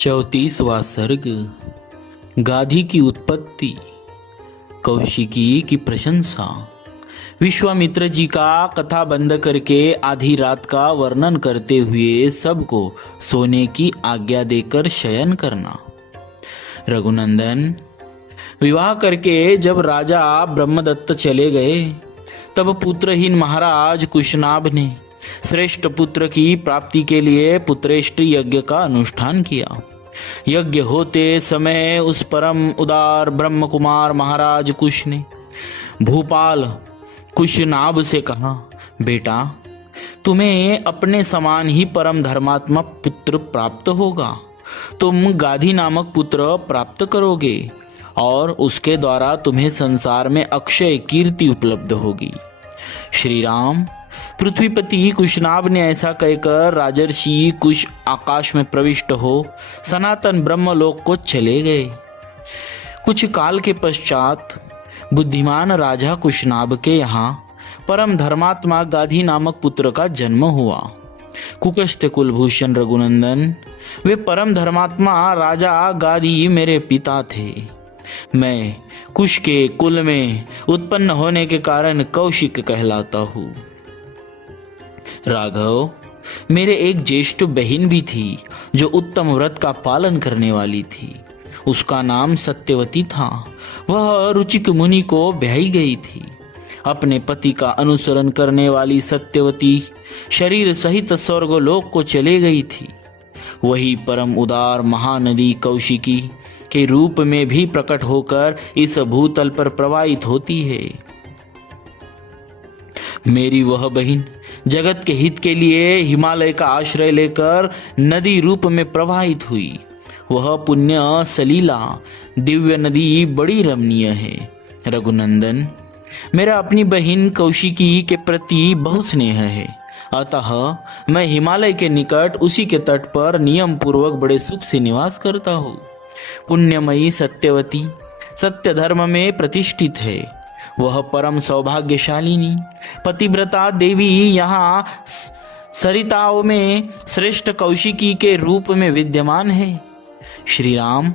34वां सर्ग। गाधी की उत्पत्ति, कौशिकी की प्रशंसा। विश्वामित्र जी का कथा बंद करके आधी रात का वर्णन करते हुए सबको सोने की आज्ञा देकर शयन करना। रघुनंदन, विवाह करके जब राजा ब्रह्मदत्त चले गए तब पुत्रहीन महाराज कुशनाभ ने श्रेष्ठ पुत्र की प्राप्ति के लिए पुत्रेष्टि यज्ञ का अनुष्ठान किया। यज्ञ होते समय उस परम उदार ब्रह्म कुमार महाराज कुश ने भूपाल कुशनाभ से कहा, बेटा, तुम्हें अपने समान ही परम धर्मात्मा पुत्र प्राप्त होगा। तुम गाधी नामक पुत्र प्राप्त करोगे और उसके द्वारा तुम्हें संसार में अक्षय कीर्ति उपलब्ध होगी। श्री राम, पृथ्वीपति कुशनाभ ने ऐसा कहकर राजर्षि कुश आकाश में प्रविष्ट हो सनातन ब्रह्मलोक को चले गए। कुछ काल के पश्चात बुद्धिमान राजा कुशनाभ के यहाँ परम धर्मात्मा गाधी नामक पुत्र का जन्म हुआ। कुकस्थ कुलभूषण रघुनंदन, वे परम धर्मात्मा राजा गाधी मेरे पिता थे। मैं कुश के कुल में उत्पन्न होने के कारण कौशिक कहलाता हूँ। राघव, मेरे एक ज्येष्ठ बहन भी थी जो उत्तम व्रत का पालन करने वाली थी। उसका नाम सत्यवती था। वह रुचिक मुनि को ब्याही गई थी। अपने पति का अनुसरण करने वाली सत्यवती शरीर सहित स्वर्गलोक को चले गई थी। वही परम उदार महानदी कौशिकी के रूप में भी प्रकट होकर इस भूतल पर प्रवाहित होती है। मेरी वह बहन जगत के हित के लिए हिमालय का आश्रय लेकर नदी रूप में प्रवाहित हुई। वह पुण्य सलीला दिव्य नदी बड़ी रमणीय है। रघुनंदन, मेरा अपनी बहन कौशिकी के प्रति बहुत स्नेह है, अतः मैं हिमालय के निकट उसी के तट पर नियम पूर्वक बड़े सुख से निवास करता हूँ। पुण्यमयी सत्यवती सत्य धर्म में प्रतिष्ठित है। वह परम सौभाग्यशालिनी पतिव्रता देवी यहाँ सरिताओं में श्रेष्ठ कौशिकी के रूप में विद्यमान है। श्री राम,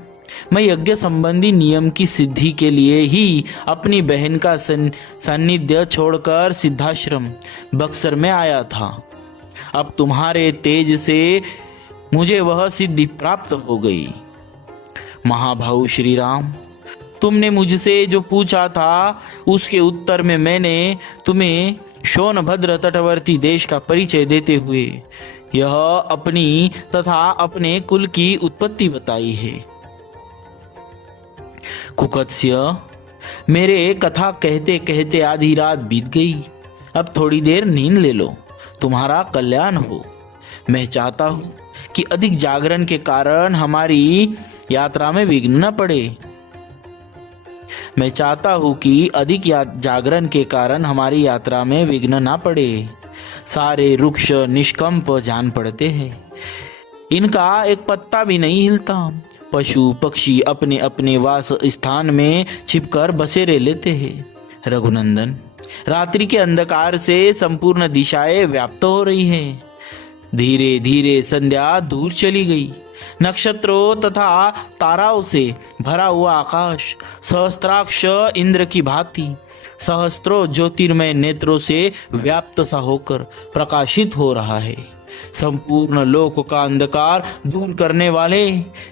मैं यज्ञ संबंधी नियम की सिद्धि के लिए ही अपनी बहन का सान्निध्य छोड़कर सिद्धाश्रम बक्सर में आया था। अब तुम्हारे तेज से मुझे वह सिद्धि प्राप्त हो गई। महाभाऊ श्री राम, तुमने मुझसे जो पूछा था उसके उत्तर में मैंने तुम्हें सोनभद्र तटवर्ती देश का परिचय देते हुए यह अपनी तथा अपने कुल की उत्पत्ति बताई है। कुकत्स्य, मेरे कथा कहते कहते आधी रात बीत गई। अब थोड़ी देर नींद ले लो, तुम्हारा कल्याण हो। मैं चाहता हूँ कि अधिक जागरण के कारण हमारी यात्रा में विघ्न न पड़े। मैं चाहता हूँ कि अधिक जागरण के कारण हमारी यात्रा में विघ्न ना पड़े। सारे वृक्ष निष्कंप जान पड़ते हैं, इनका एक पत्ता भी नहीं हिलता। पशु पक्षी अपने अपने वास स्थान में छिपकर बसेरे लेते हैं। रघुनंदन, रात्रि के अंधकार से संपूर्ण दिशाएं व्याप्त हो रही हैं। धीरे धीरे संध्या दूर चली गई। नक्षत्रों तथा ताराओं से भरा हुआ आकाश सहस्त्राक्ष इंद्र की भांति सहस्त्रों ज्योतिर्मय नेत्रों से व्याप्त सा होकर प्रकाशित हो रहा है। संपूर्ण लोक का अंधकार दूर करने वाले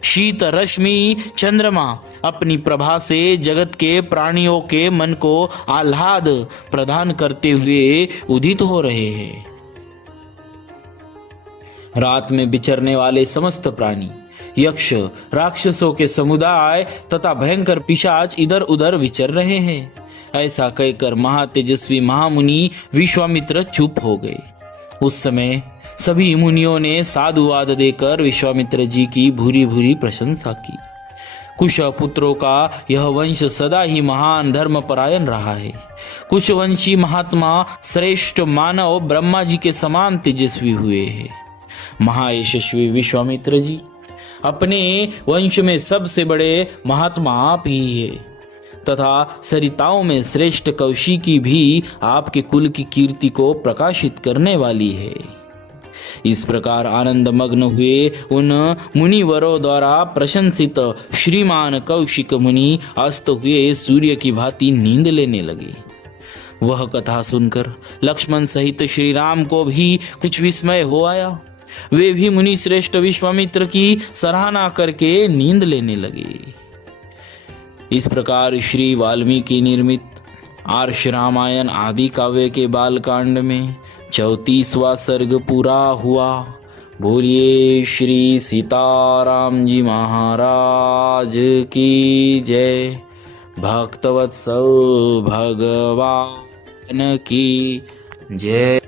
शीत रश्मि चंद्रमा अपनी प्रभा से जगत के प्राणियों के मन को आह्लाद प्रदान करते हुए उदित हो रहे हैं। रात में विचरने वाले समस्त प्राणी, यक्ष, राक्षसों के समुदाय तथा भयंकर पिशाच इधर उधर विचर रहे हैं। ऐसा कहकर महातेजस्वी महामुनि विश्वामित्र चुप हो गए। उस समय सभी मुनियों ने साधुवाद देकर विश्वामित्र जी की भूरी भूरी प्रशंसा की। कुश पुत्रों का यह वंश सदा ही महान धर्म परायण रहा है। कुशवंशी महात्मा श्रेष्ठ मानव ब्रह्मा जी के समान तेजस्वी हुए हैं। महायशस्वी विश्वामित्र जी, अपने वंश में सबसे बड़े महात्मा आप ही है तथा सरिताओं में श्रेष्ठ कौशिकी भी आपके कुल की कीर्ति को प्रकाशित करने वाली है। इस प्रकार आनंद मग्न हुए उन मुनिवरों द्वारा प्रशंसित श्रीमान कौशिक मुनि अस्त हुए सूर्य की भांति नींद लेने लगे। वह कथा सुनकर लक्ष्मण सहित श्री राम को भी कुछ विस्मय हो आया। वे भी मुनि श्रेष्ठ विश्वामित्र की सराहना करके नींद लेने लगे। इस प्रकार श्री वाल्मीकि निर्मित आर्ष रामायण आदि काव्य के बालकांड में 34वां सर्ग पूरा हुआ। बोलिए श्री सीताराम जी महाराज की जय। भक्तवत्सल भगवान की जय।